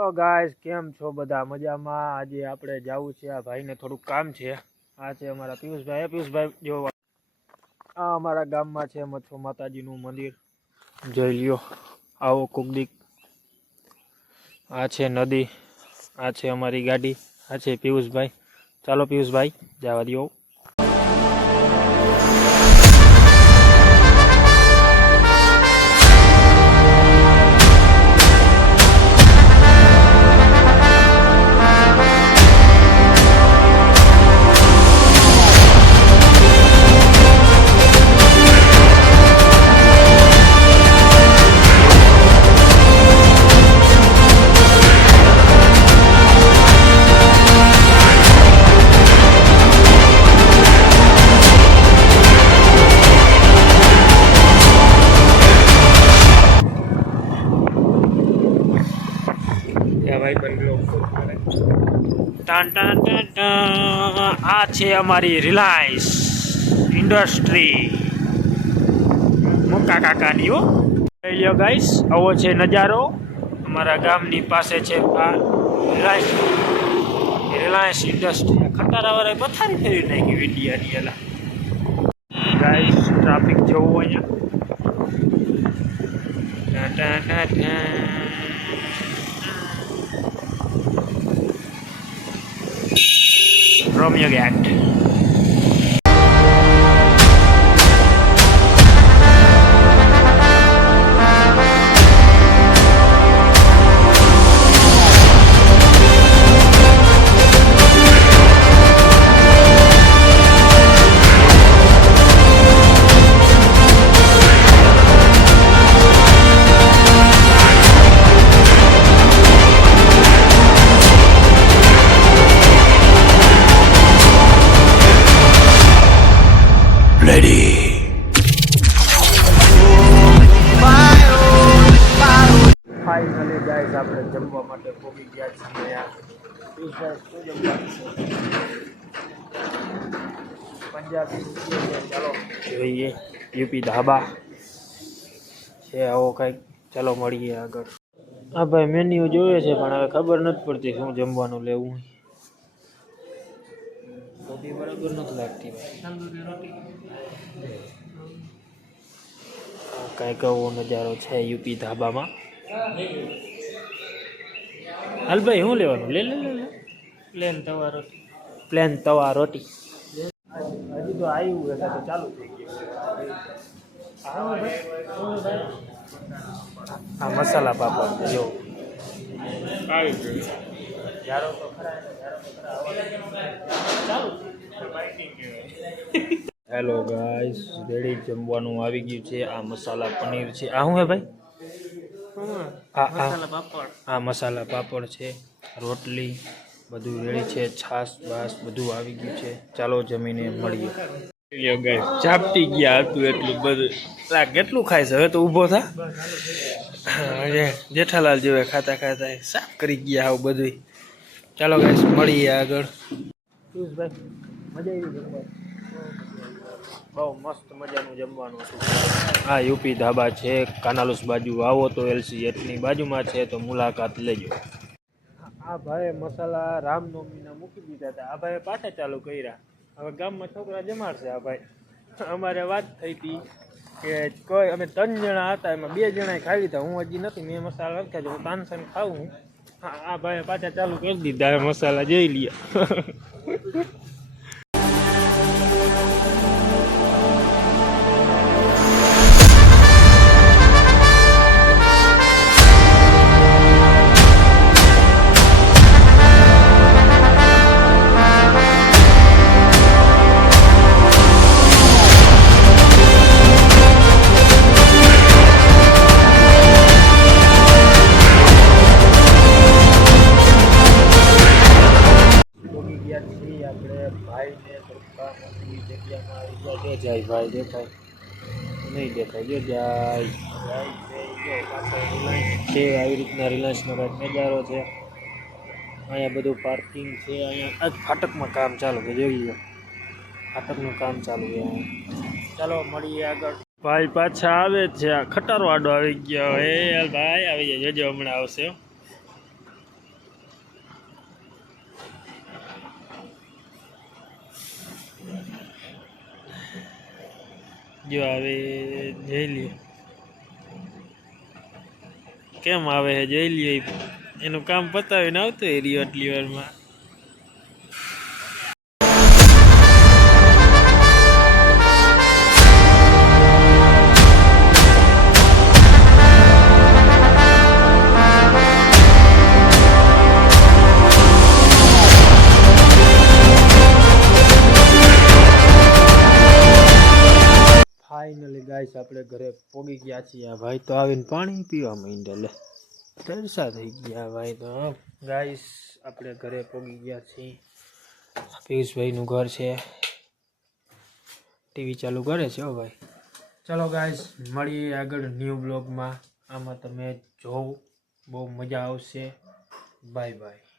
તો ગાઈસ કેમ છો બધા મજામાં। આજે આપણે જવું છે આ ભાઈને થોડું કામ છે। આ છે અમારા પિયુષભાઈ જો આ અમારા ગામમાં છે મચ્છો માતાજીનું મંદિર જોઈ લ્યો। આવો કુકદીક આ છે નદી, આ છે અમારી ગાડી, આ છે પિયુષભાઈ। ચાલો પિયુષભાઈ જવા દો। આ છે અમારી રિલાયન્સ ઇન્ડસ્ટ્રી મોકા કાકાની હો। જોઈ લ્યો ગાઈસ, આવો છે નજારો અમારા ગામની પાસે છે આ રિલાયન્સ ઇન્ડસ્ટ્રી। ખટારા વાળા પથારી ફેરવી નાખી વિડિયાની એલા ગાઈસ। ટ્રાફિક જોવો અહીંયા। Romeo Gate. ફાઇનલી ગાઈસ આપણે જમવા માટે પહોંચી ગયા છીએ। પંજાબી ચાલો જોઈએ યુપી ધાબા છે આવો કંઈક। ચાલો મળીએ આગળ। હા ભાઈ મેન્યુ જોવે છે પણ હવે ખબર નથી પડતી શું જમવાનું લેવું। રોટી બરાબર નથી લાગતી કંઈક એવો નજારો છે યુપી ધાબામાં। હાલ ભાઈ શું લેવાનું? લે લે લે લે પ્લેન તવા રોટી હજી તો આવ્યું એટલે તો ચાલુ થઈ ગયું। આ મસાલા પાપડ જો આવી ગયું। યારો તો ખરા હેલો ગાઈસ, રેડી જમવાનું આવી ગયું છે। આ મસાલા પનીર છે। આ શું હે ભાઈ? આ મસાલા પાપડ છે, રોટલી બધું રેડી છે, છાશ બાસ બધું આવી ગયું છે। ચાલો જમીને મળીએ। ઝાપટી ગયા હતું એટલું બધું કેટલું ખાય છે? હવે તો ઊભો થા। જેઠાલાલ જેવા ખાતા ખાતા સાફ કરી ગયા આવું બધું। ચાલો ગાઈસ મળીએ આગળ। મજા આવી બહુ મસ્ત મજાનું જમવાનું હતું। આ યુપી ધાબા છે કાનાલુસ બાજુ આવો તો એલસી એટલી બાજુમાં છે તો મુલાકાત લેજો। આ ભાઈ મસાલા રામનવમીના મૂકી દીધા હતા, આ ભાઈ પાછા ચાલુ કર્યા। હવે ગામમાં છોકરા જમાડશે આ ભાઈ। અમારે વાત થઈ હતી કે કોઈ અમે 3 જણા હતા એમાં 2 જણાએ ખાવી હતા, હું હજી નથી, મેં મસાલા નથી ખાધો, હું તાનસન ખાવું। આ ભાઈ પાછા ચાલુ કરી દીધા મસાલા જોઈ લ્યો। જાય ભાઈ દેખાય નહીં? દેખાય જો જાય છે। આવી રીતના રિલાયન્સનો કંઈક નજારો છે। અહીંયા બધું પાર્કિંગ છે। અહીંયા આજ ફાટકમાં કામ ચાલુ છે, જોઈ લો ફાટકનું કામ ચાલુ છે। ચાલો મળીએ આગળ। ભાઈ પાછા આવે છે, આ ખટારો આડો આવી ગયો। એ ભાઈ આવી જાય, જોજો હમણાં આવશે। જો આવે જોઈ લ્યો કેમ આવે છે જોઈ લ્યો એનું કામ પતાવીને આવતો એ રહ્યો આટલી વારમાં ફાઇનલી ગાઈસ આપણે ઘરે પોગી ગયા છીએ આ ભાઈ તો આવીને પાણી પીવા માંડ્યા લે તરસા થઈ ગયા ભાઈ તો ગાઈસ આપણે ઘરે પોગી ગયા છીએ પિયુષભાઈનું ઘર છે ટીવી ચાલુ કરે છે હો ભાઈ ચલો ગાઈસ મળીએ આગળ ન્યૂ બ્લોગમાં આમાં તમે જોવો બહુ મજા આવશે બાય બાય